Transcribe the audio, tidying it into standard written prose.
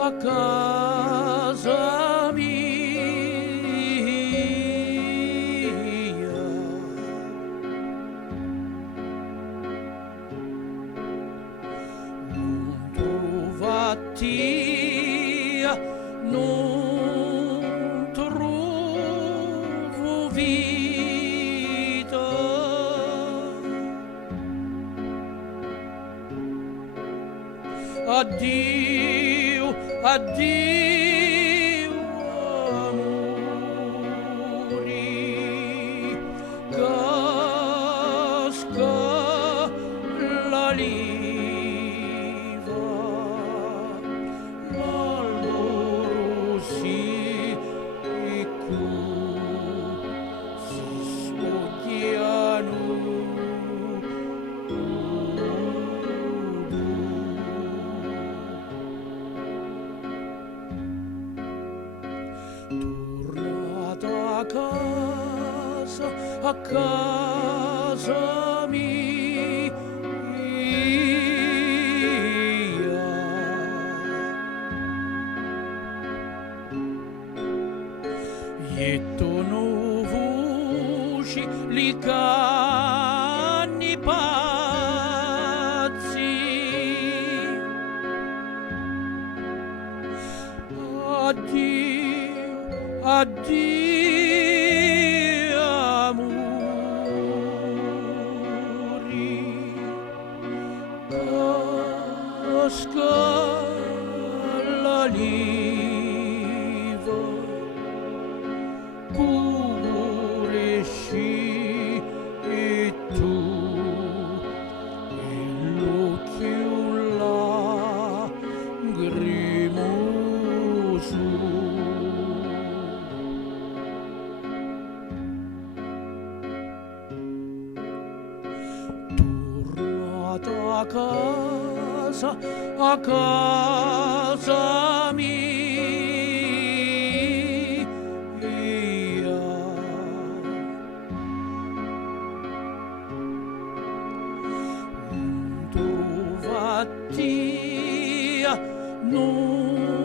a casa mia. Non trovati, non trovo vita. Addio, addio amori, casca la liva, l'albero si spogliano. Tornata a casa mia. Jettono voci li cani pazzi. Addio, addio amori, casca la liva, pure sci e tu e l'occhio lagrimoso. A casa mia. Non trovati, non